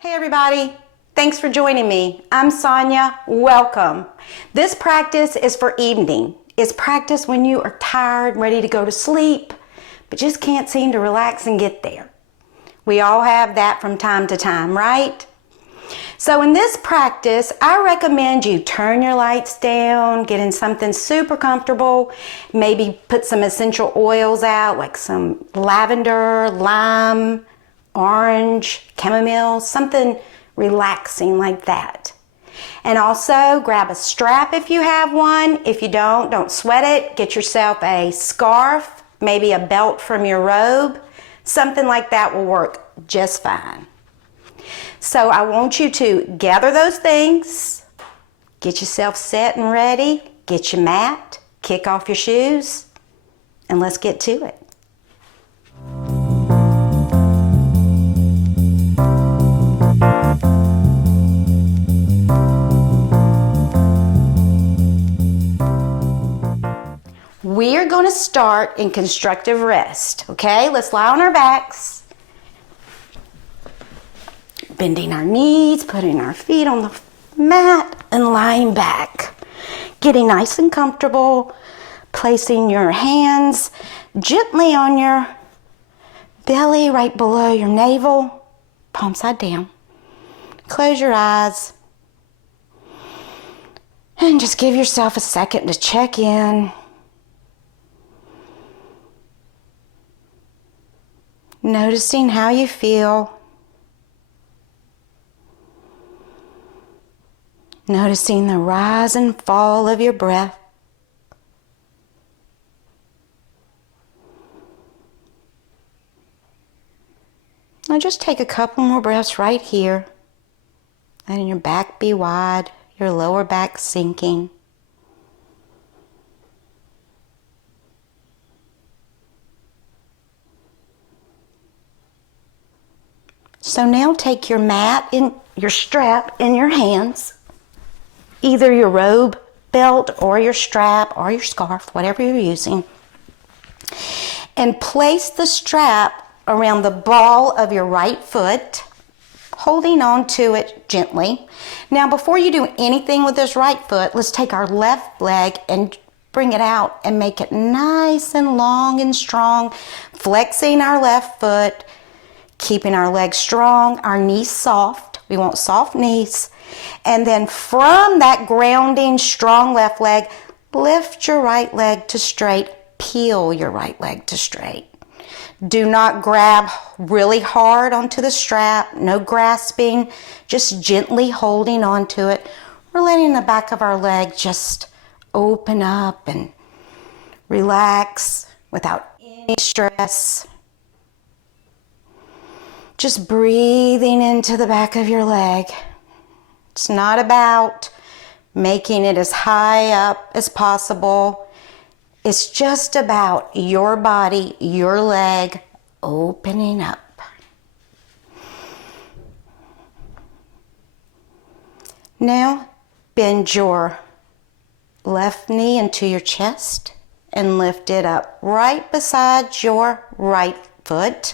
Hey everybody, thanks for joining me. I'm Sonya, welcome. This practice is for evening. It's practice when you are tired, ready to go to sleep, but just can't seem to relax and get there. We all have that from time to time, right? So in this practice, I recommend you turn your lights down, get in something super comfortable, maybe put some essential oils out like some lavender, lime, orange, chamomile, something relaxing like that. And also grab a strap if you have one. If you don't sweat it. Get yourself a scarf, maybe a belt from your robe. Something like that will work just fine. So I want you to gather those things, get yourself set and ready, get your mat, kick off your shoes, and let's get to it. We are going to start in constructive rest, okay? Let's lie on our backs, bending our knees, putting our feet on the mat, and lying back. Getting nice and comfortable, placing your hands gently on your belly right below your navel, palm side down. Close your eyes, and just give yourself a second to check in. Noticing how you feel. Noticing the rise and fall of your breath. Now just take a couple more breaths right here. Letting your back be wide, your lower back sinking. So now take your mat, your strap in your hands, either your robe, belt, or your strap, or your scarf, whatever you're using, and place the strap around the ball of your right foot, holding on to it gently. Now before you do anything with this right foot, let's take our left leg and bring it out and make it nice and long and strong, flexing our left foot, keeping our legs strong, our knees soft. We want soft knees. And then from that grounding, strong left leg, lift your right leg to straight, peel your right leg to straight. Do not grab really hard onto the strap, no grasping, just gently holding onto it. We're letting the back of our leg just open up and relax without any stress. Just breathing into the back of your leg. It's not about making it as high up as possible. It's just about your body, your leg opening up. Now bend your left knee into your chest and lift it up right beside your right foot.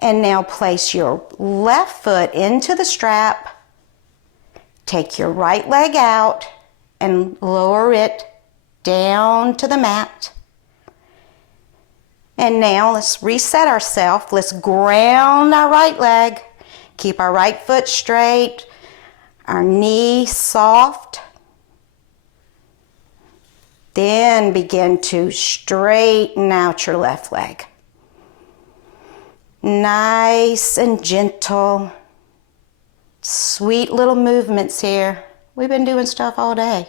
And now place your left foot into the strap. Take your right leg out and lower it down to the mat. And now let's reset ourselves. Let's ground our right leg. Keep our right foot straight, our knee soft. Then begin to straighten out your left leg. Nice and gentle, sweet little movements here. We've been doing stuff all day.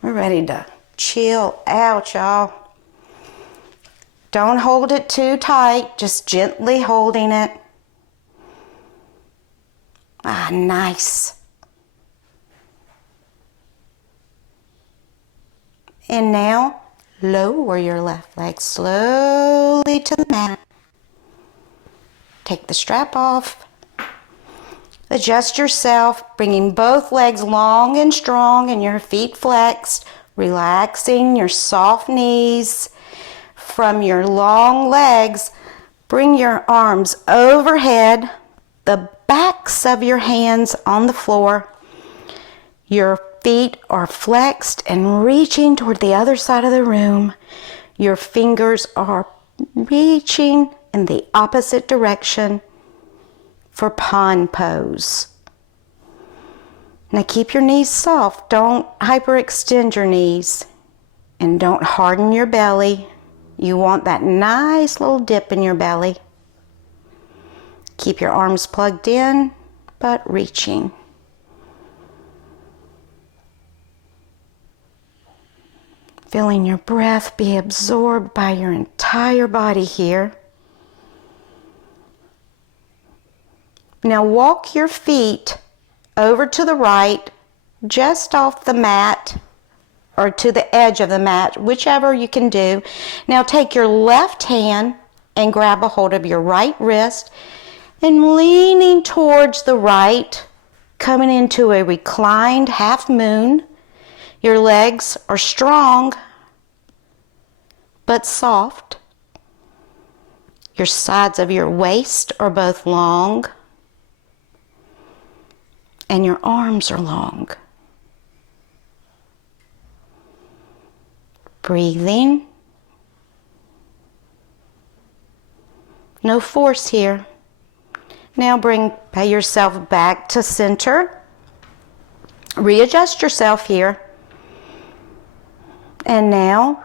We're ready to chill out, y'all. Don't hold it too tight, just gently holding it. Ah, nice. And now, lower your left leg slowly to the mat. Take the strap off. Adjust yourself, bringing both legs long and strong and your feet flexed, relaxing your soft knees. From your long legs, bring your arms overhead, the backs of your hands on the floor. Your feet are flexed and reaching toward the other side of the room. Your fingers are reaching in the opposite direction for pond pose. Now keep your knees soft. Don't hyperextend your knees. And don't harden your belly. You want that nice little dip in your belly. Keep your arms plugged in, but reaching. Feeling your breath be absorbed by your entire body here. Now walk your feet over to the right, just off the mat, or to the edge of the mat, whichever you can do. Now take your left hand and grab a hold of your right wrist and leaning towards the right, coming into a reclined half moon. Your legs are strong but soft. Your sides of your waist are both long and your arms are long. Breathing. No force here. Now bring yourself back to center. Readjust yourself here. And now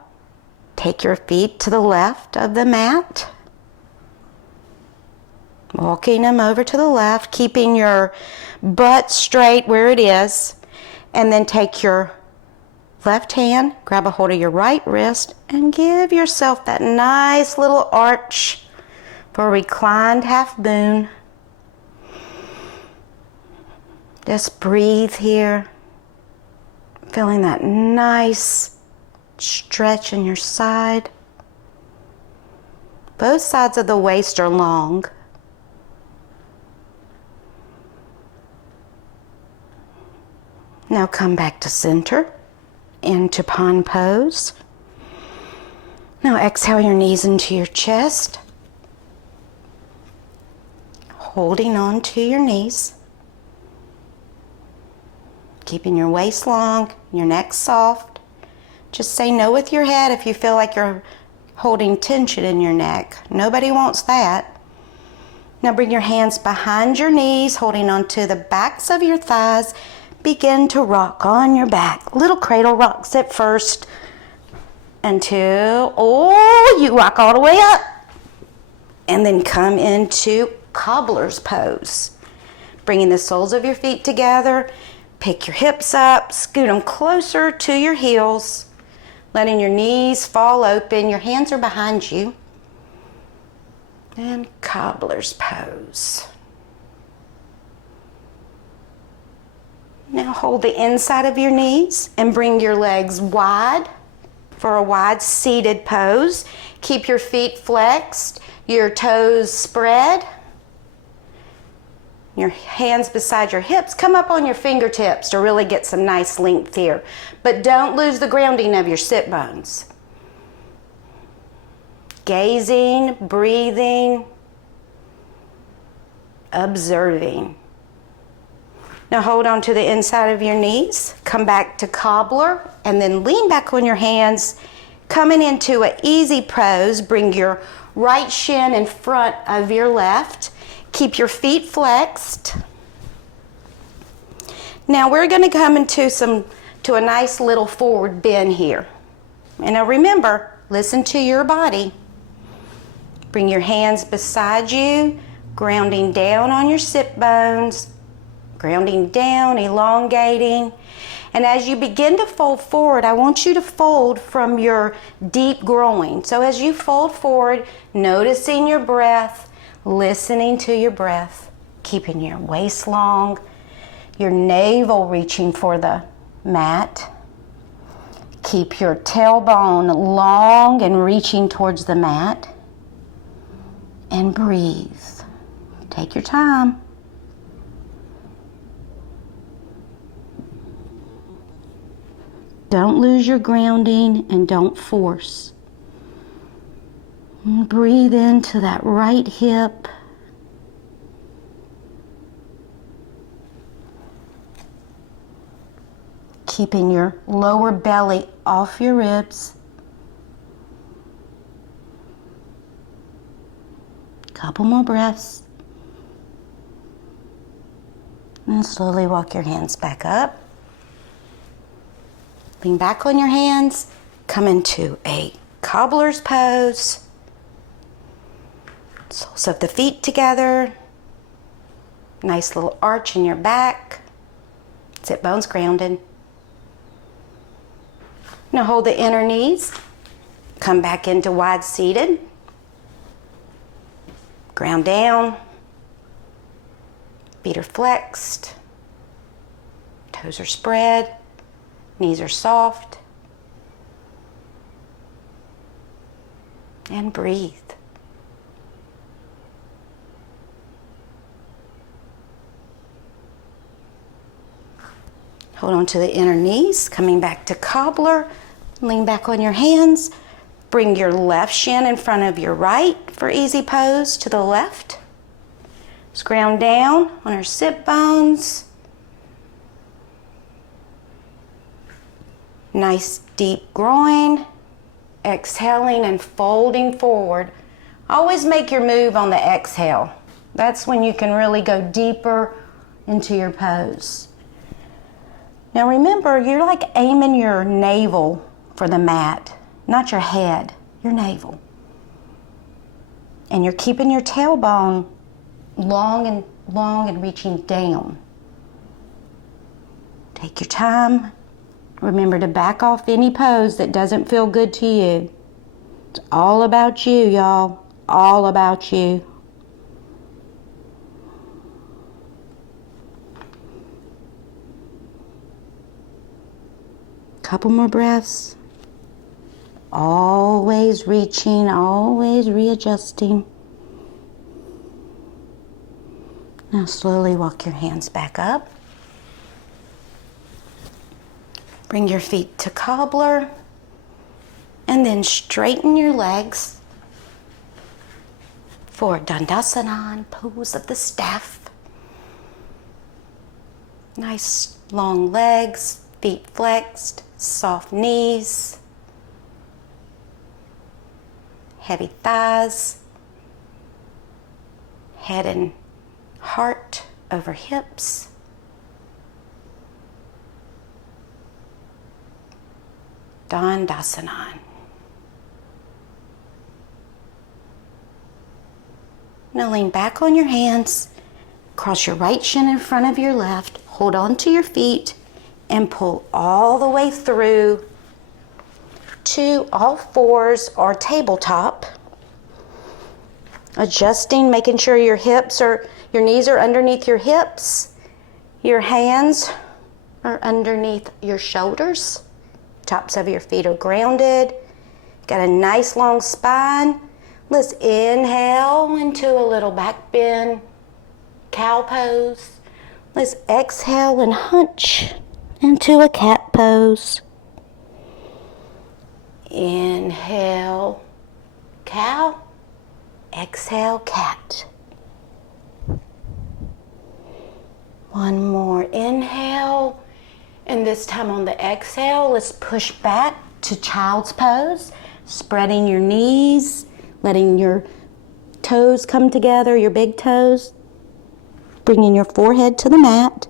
take your feet to the left of the mat. Walking them over to the left, keeping your butt straight where it is. And then take your left hand, grab a hold of your right wrist, and give yourself that nice little arch for a reclined half moon. Just breathe here, feeling that nice stretch in your side. Both sides of the waist are long. Now come back to center, into pond pose. Now exhale your knees into your chest, holding on to your knees. Keeping your waist long, your neck soft. Just say no with your head if you feel like you're holding tension in your neck. Nobody wants that. Now bring your hands behind your knees, holding onto the backs of your thighs. Begin to rock on your back. Little cradle rocks at first until, you rock all the way up. And then come into cobbler's pose. Bringing the soles of your feet together. Pick your hips up, scoot them closer to your heels, letting your knees fall open. Your hands are behind you. And cobbler's pose. Now hold the inside of your knees and bring your legs wide for a wide seated pose. Keep your feet flexed, your toes spread. Your hands beside your hips. Come up on your fingertips to really get some nice length here. But don't lose the grounding of your sit bones. Gazing, breathing, observing. Now hold on to the inside of your knees. Come back to cobbler and then lean back on your hands. Coming into an easy pose. Bring your right shin in front of your left. Keep your feet flexed. Now we're going to come into a nice little forward bend here. And now remember, listen to your body. Bring your hands beside you, grounding down on your sit bones, grounding down, elongating. And as you begin to fold forward, I want you to fold from your deep groin. So as you fold forward, noticing your breath, listening to your breath, keeping your waist long, your navel reaching for the mat. Keep your tailbone long and reaching towards the mat. And breathe. Take your time. Don't lose your grounding and don't force. And breathe into that right hip. keeping your lower belly off your ribs. Couple more breaths. And slowly walk your hands back up. Lean back on your hands. Come into a cobbler's pose. Soles of the feet together. Nice little arch in your back. Sit bones grounded. Now hold the inner knees. Come back into wide seated. Ground down. Feet are flexed. Toes are spread. Knees are soft. And breathe. Hold on to the inner knees, coming back to cobbler. Lean back on your hands. Bring your left shin in front of your right for easy pose to the left. Let's ground down on our sit bones. Nice deep groin. Exhaling and folding forward. Always make your move on the exhale. That's when you can really go deeper into your pose. Now remember, you're like aiming your navel for the mat, not your head, your navel. And you're keeping your tailbone long and reaching down. Take your time. Remember to back off any pose that doesn't feel good to you. It's all about you, y'all. All about you. Couple more breaths. Always reaching, always readjusting. Now slowly walk your hands back up. Bring your feet to cobbler. And then straighten your legs for Dandasana, pose of the staff. Nice long legs, feet flexed, soft knees, heavy thighs, head and heart over hips. Dandasana. Now lean back on your hands, cross your right shin in front of your left, hold on to your feet, and pull all the way through to all fours or tabletop. Adjusting, making sure your knees are underneath your hips, your hands are underneath your shoulders, tops of your feet are grounded, got a nice long spine. Let's inhale into a little back bend, cow pose. Let's exhale and hunch into a cat pose. Inhale, cow. Exhale, cat. One more inhale. And this time on the exhale, let's push back to child's pose. Spreading your knees, letting your toes come together, your big toes. Bringing your forehead to the mat.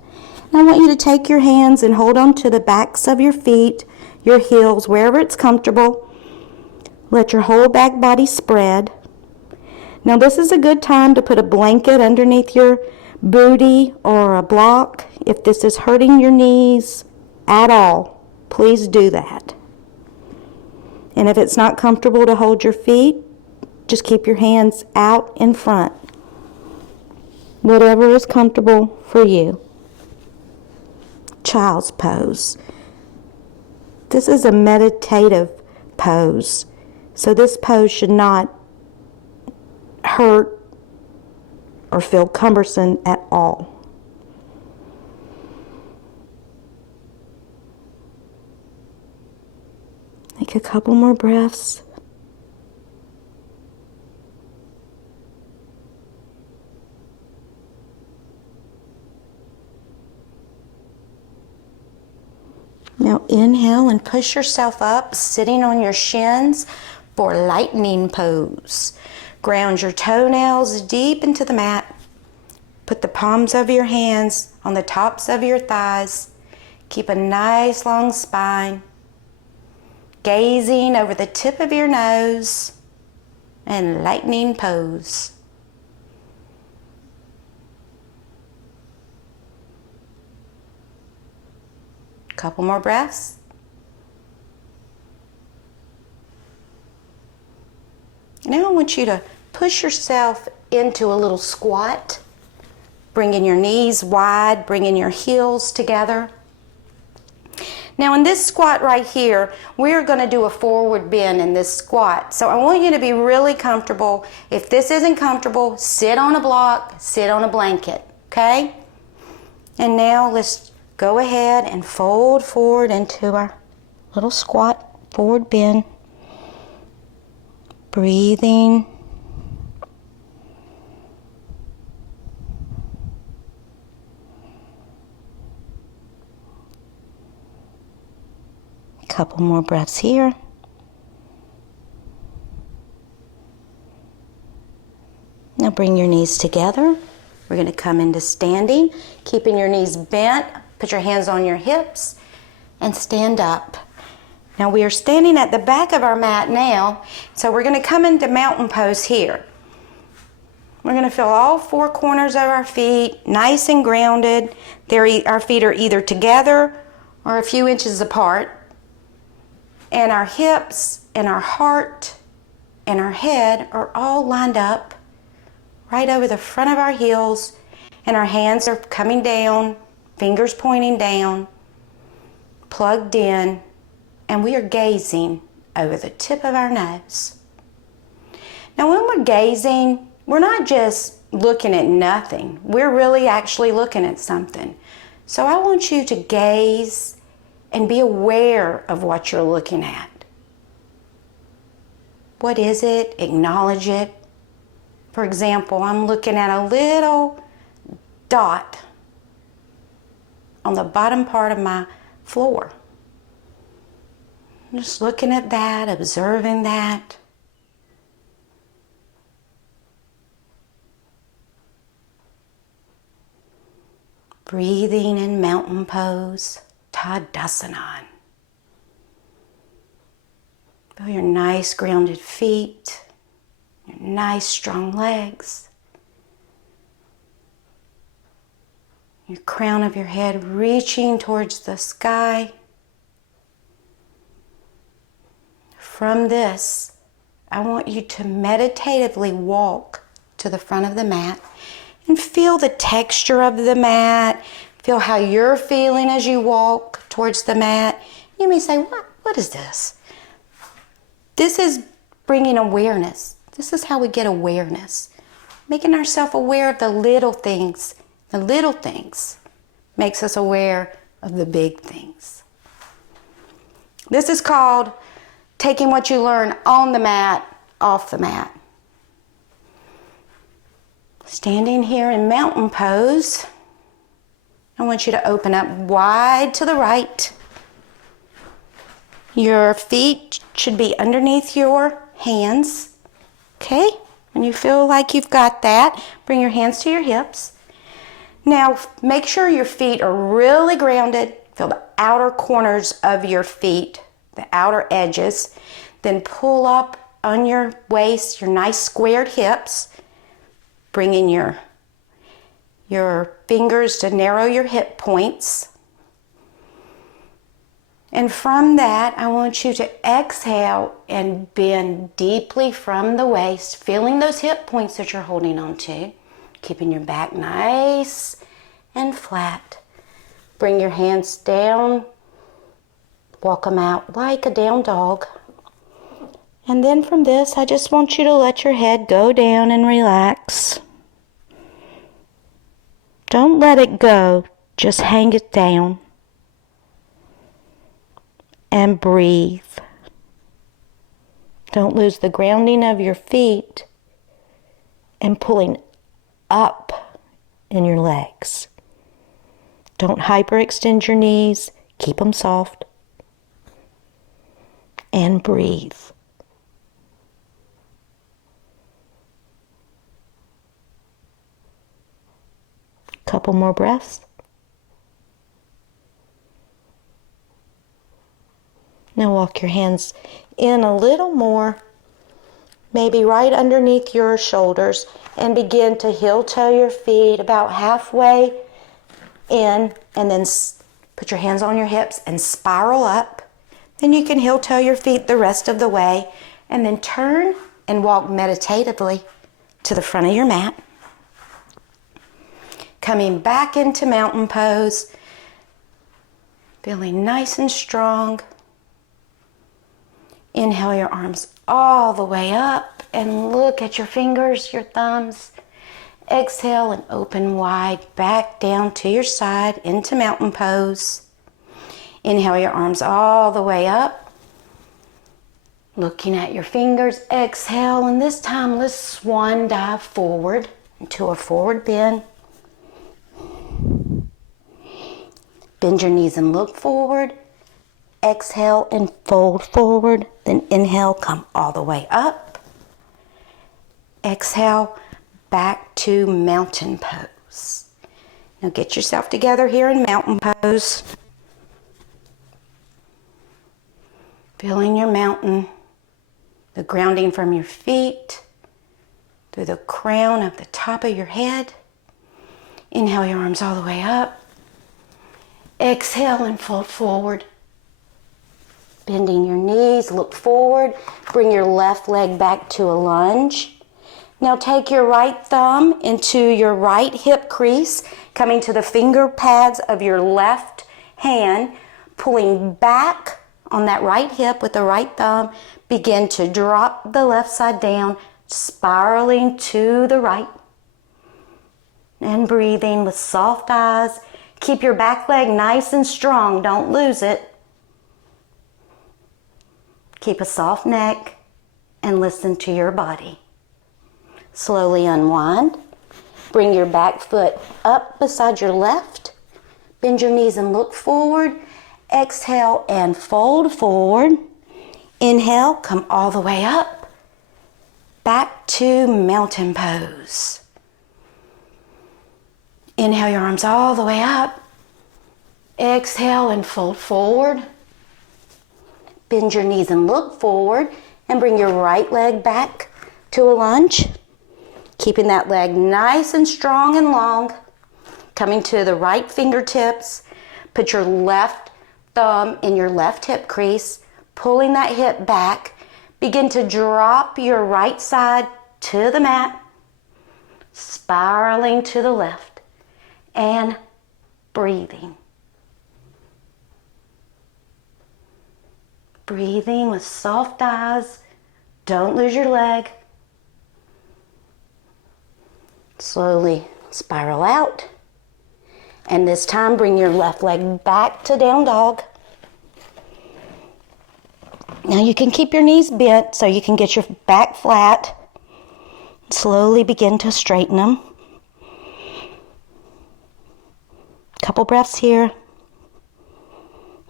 And I want you to take your hands and hold on to the backs of your feet, your heels, wherever it's comfortable. Let your whole back body spread. Now this is a good time to put a blanket underneath your booty or a block. If this is hurting your knees at all, please do that. And if it's not comfortable to hold your feet, just keep your hands out in front. Whatever is comfortable for you. Child's pose. This is a meditative pose. So this pose should not hurt or feel cumbersome at all. Take a couple more breaths. Now inhale and push yourself up, sitting on your shins for lightning pose. Ground your toenails deep into the mat. Put the palms of your hands on the tops of your thighs. Keep a nice long spine. Gazing over the tip of your nose and lightning pose. Couple more breaths. Now I want you to push yourself into a little squat, bringing your knees wide, bringing your heels together. Now in this squat right here, we're going to do a forward bend in this squat. So I want you to be really comfortable. If this isn't comfortable, sit on a block, sit on a blanket, okay? And now let's go ahead and fold forward into our little squat, forward bend. Breathing. A couple more breaths here. Now bring your knees together. We're going to come into standing, keeping your knees bent. Put your hands on your hips and stand up. Now we are standing at the back of our mat now, so we're going to come into mountain pose here. We're going to feel all four corners of our feet nice and grounded. Our feet are either together or a few inches apart. And our hips and our heart and our head are all lined up right over the front of our heels, and our hands are coming down, fingers pointing down, plugged in, and we are gazing over the tip of our nose. Now when we're gazing, we're not just looking at nothing. We're really actually looking at something. So I want you to gaze and be aware of what you're looking at. What is it? Acknowledge it. For example, I'm looking at a little dot on the bottom part of my floor. I'm just looking at that, observing that. Breathing in mountain pose, Tadasana. Feel your nice grounded feet, your nice strong legs. Your crown of your head reaching towards the sky. From this, I want you to meditatively walk to the front of the mat and feel the texture of the mat. Feel how you're feeling as you walk towards the mat. You may say, what is this? This is bringing awareness. This is how we get awareness. Making ourselves aware of the little things. The little things makes us aware of the big things. This is called taking what you learn on the mat, off the mat. Standing here in mountain pose, I want you to open up wide to the right. Your feet should be underneath your hands. Okay? When you feel like you've got that, bring your hands to your hips. Now, make sure your feet are really grounded. Feel the outer corners of your feet, the outer edges. Then pull up on your waist, your nice squared hips. Bring in your fingers to narrow your hip points. And from that, I want you to exhale and bend deeply from the waist, feeling those hip points that you're holding on to, keeping your back nice and flat. Bring your hands down, walk them out like a down dog. And then from this, I just want you to let your head go down and relax. Don't let it go, just hang it down. And breathe. Don't lose the grounding of your feet and pulling up in your legs. Don't hyperextend your knees. Keep them soft. and breathe. Couple more breaths. Now walk your hands in a little more, maybe right underneath your shoulders, and begin to heel-toe your feet about halfway in, and then put your hands on your hips and spiral up. Then you can heel-toe your feet the rest of the way, and then turn and walk meditatively to the front of your mat. Coming back into mountain pose, feeling nice and strong. Inhale your arms all the way up and look at your fingers, your thumbs. Exhale and open wide back down to your side into mountain pose. Inhale your arms all the way up. Looking at your fingers, exhale, and this time let's swan dive forward into a forward bend. Bend your knees and look forward. Exhale and fold forward. Then inhale, come all the way up. Exhale, back to mountain pose. Now get yourself together here in mountain pose. Feeling your mountain, the grounding from your feet, through the crown of the top of your head. Inhale your arms all the way up. Exhale and fold forward. Bending your knees, look forward. Bring your left leg back to a lunge. Now take your right thumb into your right hip crease, coming to the finger pads of your left hand, pulling back on that right hip with the right thumb. Begin to drop the left side down, spiraling to the right. And breathing with soft eyes. Keep your back leg nice and strong. Don't lose it. Keep a soft neck and listen to your body. Slowly unwind. Bring your back foot up beside your left. Bend your knees and look forward. Exhale and fold forward. Inhale, come all the way up. Back to mountain pose. Inhale your arms all the way up. Exhale and fold forward. Bend your knees and look forward and bring your right leg back to a lunge. Keeping that leg nice and strong and long. Coming to the right fingertips. Put your left thumb in your left hip crease. Pulling that hip back. Begin to drop your right side to the mat. Spiraling to the left. And breathing. Breathing with soft eyes. Don't lose your leg. Slowly spiral out. And this time bring your left leg back to down dog. Now you can keep your knees bent so you can get your back flat. Slowly begin to straighten them. Couple breaths here.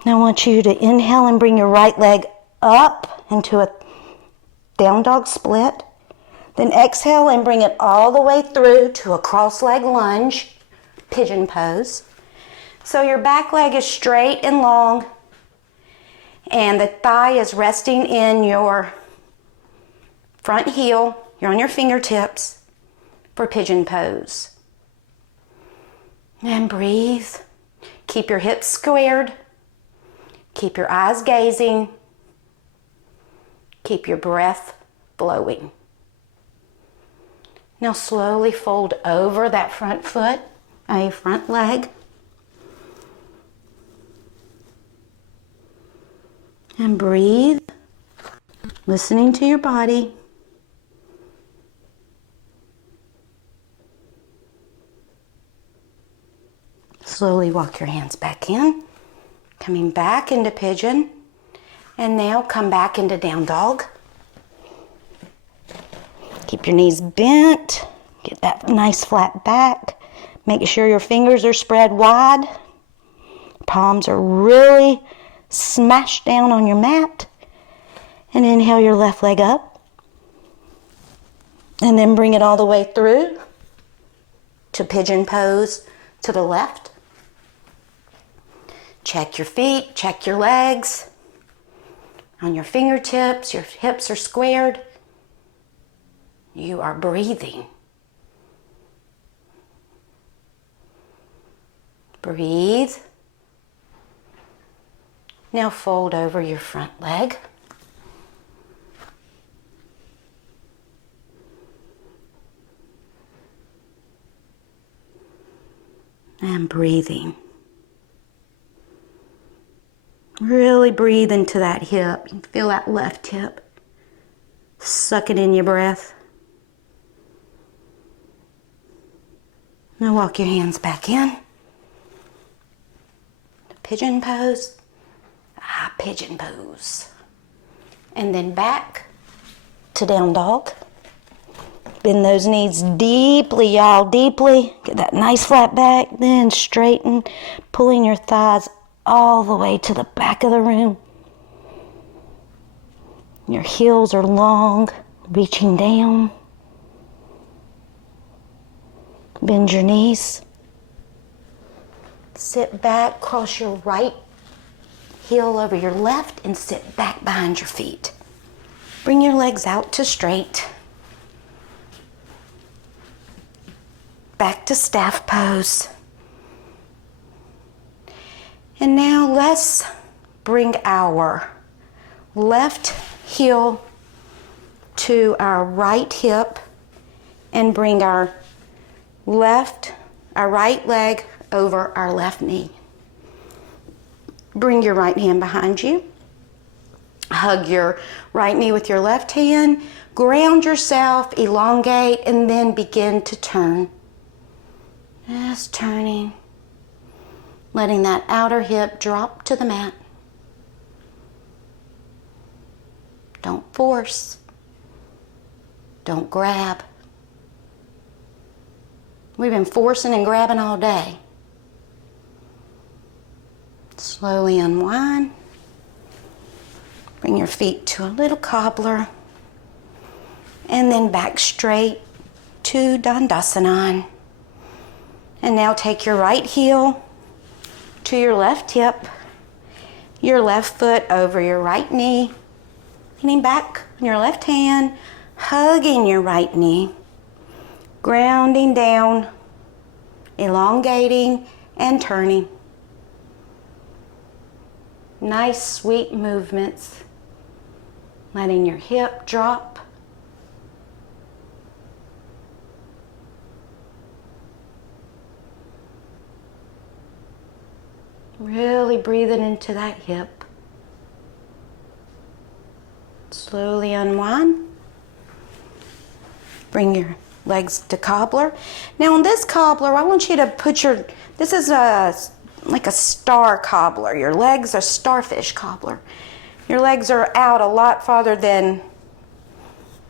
Now I want you to inhale and bring your right leg up into a down dog split. Then exhale and bring it all the way through to a cross leg lunge, pigeon pose. So your back leg is straight and long, and the thigh is resting in your front heel. You're on your fingertips for pigeon pose. And breathe. Keep your hips squared. Keep your eyes gazing. Keep your breath flowing. Now slowly fold over that front foot, front leg. And breathe, listening to your body. Slowly walk your hands back in, coming back into pigeon, and now come back into down dog. Keep your knees bent, get that nice flat back. Make sure your fingers are spread wide. Palms are really smashed down on your mat. And inhale your left leg up. And then bring it all the way through to pigeon pose to the left. Check your feet, check your legs. On your fingertips, your hips are squared. You are breathing. Breathe. Now fold over your front leg. And breathing. Really breathe into that hip. You can feel that left hip. Suck it in your breath. Now walk your hands back in. Pigeon pose. Pigeon pose. And then back to down dog. Bend those knees deeply, y'all, deeply. Get that nice flat back. Then straighten, pulling your thighs all the way to the back of the room. Your heels are long, reaching down. Bend your knees. Sit back, cross your right heel over your left and sit back behind your feet. Bring your legs out to straight. Back to staff pose. And now let's bring our left heel to our right hip and bring our right leg over our left knee. Bring your right hand behind you. Hug your right knee with your left hand. Ground yourself, elongate, and then begin to turn. Just turning. Letting that outer hip drop to the mat. Don't force. Don't grab. We've been forcing and grabbing all day. Slowly unwind. Bring your feet to a little cobbler. And then back straight to Dandasana. And now take your right heel to your left hip, your left foot over your right knee, leaning back on your left hand, hugging your right knee, grounding down, elongating and turning. Nice, sweet movements, letting your hip drop. Really breathing into that hip. Slowly unwind. Bring your legs to cobbler. Now on this cobbler, I want you to put this is like a star cobbler. Your legs are starfish cobbler. Your legs are out a lot farther than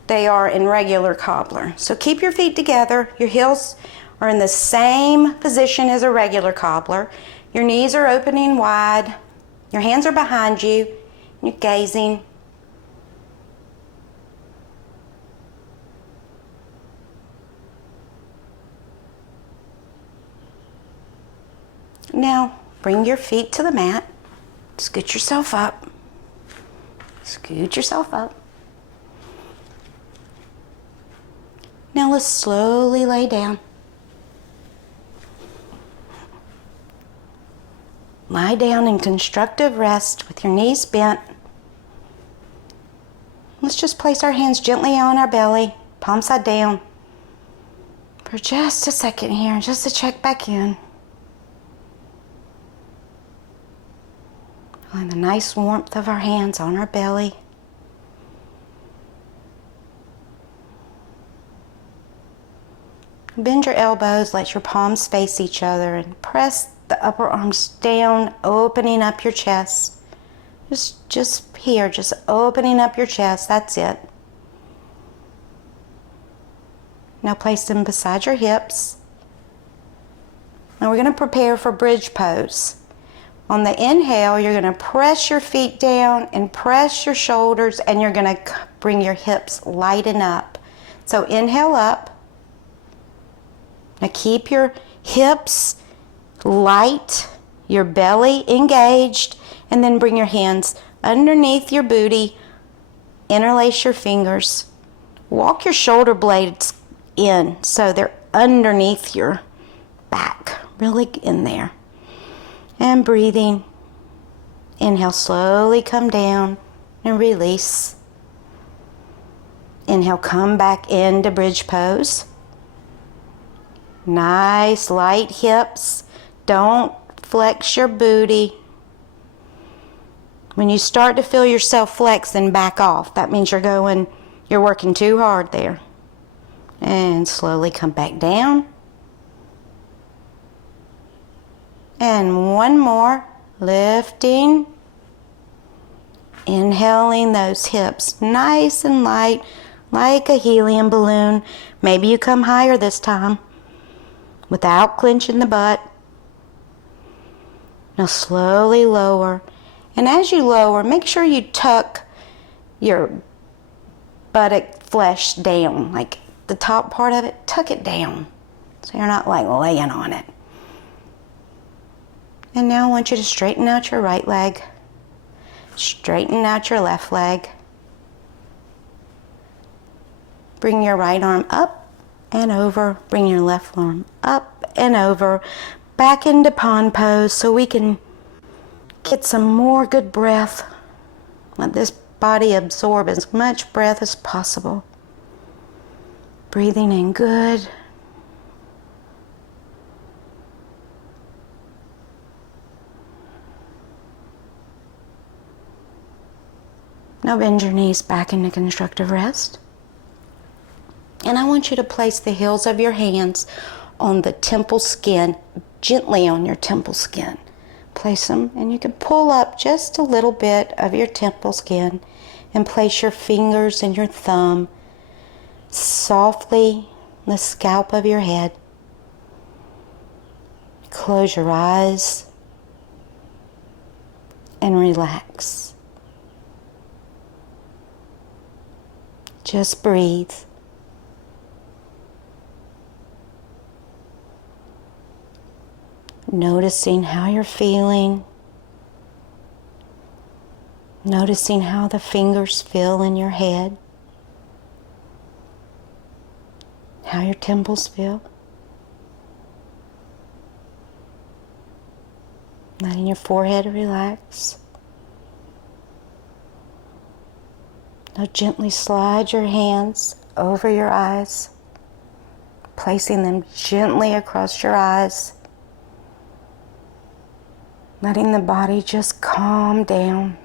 they are in regular cobbler. So keep your feet together. Your heels are in the same position as a regular cobbler. Your knees are opening wide. Your hands are behind you. You're gazing. Now, bring your feet to the mat. Scoot yourself up. Scoot yourself up. Now let's slowly lay down. Lie down in constructive rest with your knees bent. Let's just place our hands gently on our belly, palm side down, for just a second here, just to check back in. Feeling the nice warmth of our hands on our belly. Bend your elbows, let your palms face each other, and press the upper arms down, opening up your chest. Just here, just opening up your chest, that's it. Now place them beside your hips. Now we're going to prepare for bridge pose. On the inhale, you're going to press your feet down and press your shoulders, and you're going to bring your hips lighten up. So inhale up. Now keep your hips light, your belly engaged, and then bring your hands underneath your booty, interlace your fingers, walk your shoulder blades in so they're underneath your back, really in there. And breathing. Inhale, slowly come down and release. Inhale, come back into bridge pose. Nice light hips. Don't flex your booty. When you start to feel yourself flex, then back off. That means you're working too hard there. And slowly come back down. And one more, lifting, inhaling those hips nice and light, like a helium balloon. Maybe you come higher this time, without clenching the butt. Now slowly lower. And as you lower, make sure you tuck your buttock flesh down, like the top part of it, tuck it down, so you're not like laying on it. And now I want you to straighten out your right leg, straighten out your left leg. Bring your right arm up and over, bring your left arm up and over, back into pond pose so we can get some more good breath. Let this body absorb as much breath as possible. Breathing in good. Now bend your knees back into constructive rest. And I want you to place the heels of your hands on the temple skin, gently on your temple skin. Place them, and you can pull up just a little bit of your temple skin and place your fingers and your thumb softly on the scalp of your head. Close your eyes and relax. Just breathe. Noticing how you're feeling. Noticing how the fingers feel in your head. How your temples feel. Letting your forehead relax. Now gently slide your hands over your eyes, placing them gently across your eyes, letting the body just calm down.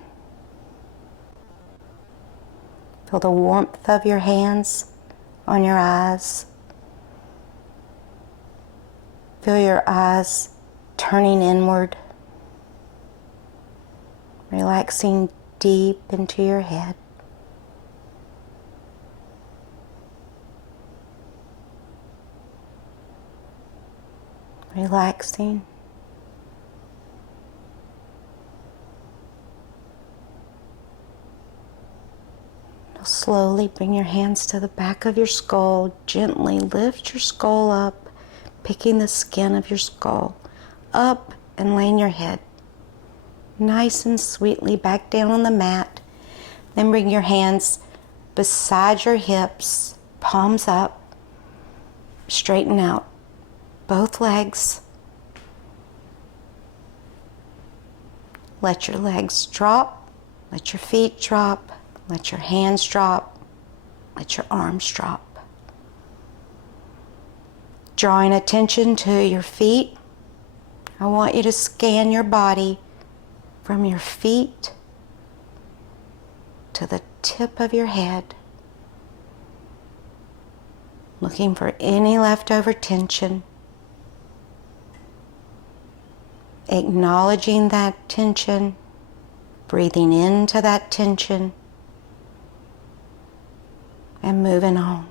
Feel the warmth of your hands on your eyes. Feel your eyes turning inward, relaxing deep into your head. Relaxing. Now slowly bring your hands to the back of your skull. Gently lift your skull up, picking the skin of your skull up and laying your head nice and sweetly back down on the mat. Then bring your hands beside your hips, palms up, straighten out both legs. Let your legs drop, let your feet drop, let your hands drop, let your arms drop. Drawing attention to your feet, I want you to scan your body from your feet to the tip of your head, looking for any leftover tension. Acknowledging that tension, breathing into that tension, and moving on.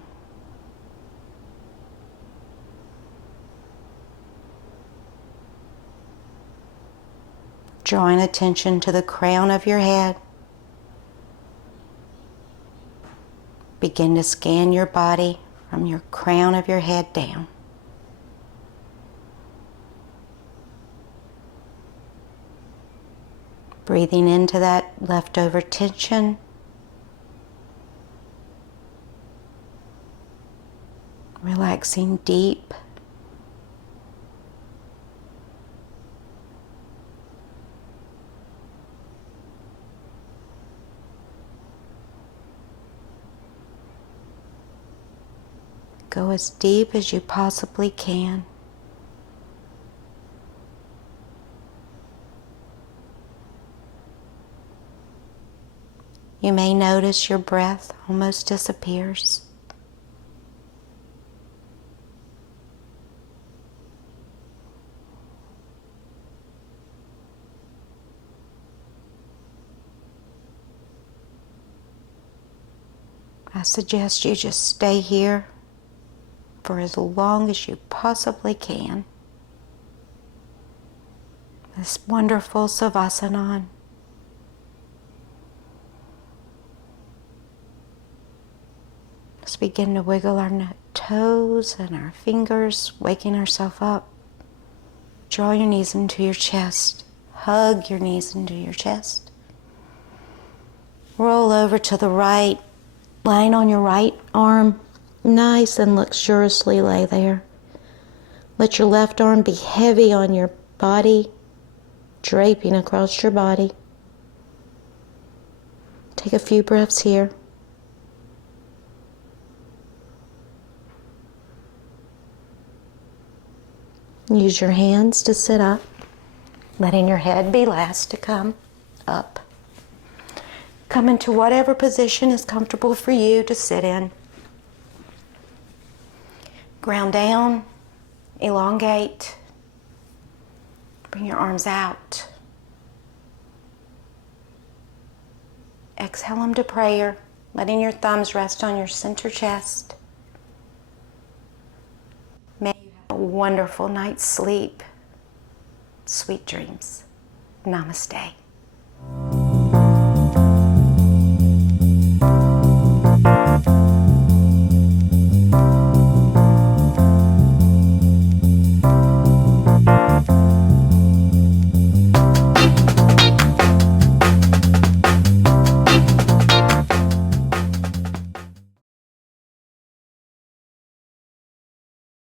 drawing attention to the crown of your head. Begin to scan your body from your crown of your head down. Breathing into that leftover tension. Relaxing deep. Go as deep as you possibly can. You may notice your breath almost disappears. I suggest you just stay here for as long as you possibly can. This wonderful Savasana. Let's begin to wiggle our toes and our fingers, waking ourselves up. Draw your knees into your chest. Hug your knees into your chest. Roll over to the right, lying on your right arm. Nice and luxuriously lay there. Let your left arm be heavy on your body, draping across your body. Take a few breaths here. Use your hands to sit up, letting your head be last to come up. Come into whatever position is comfortable for you to sit in. Ground down, elongate. Bring your arms out. Exhale them to prayer, letting your thumbs rest on your center chest. May you have a wonderful night's sleep. Sweet dreams. Namaste.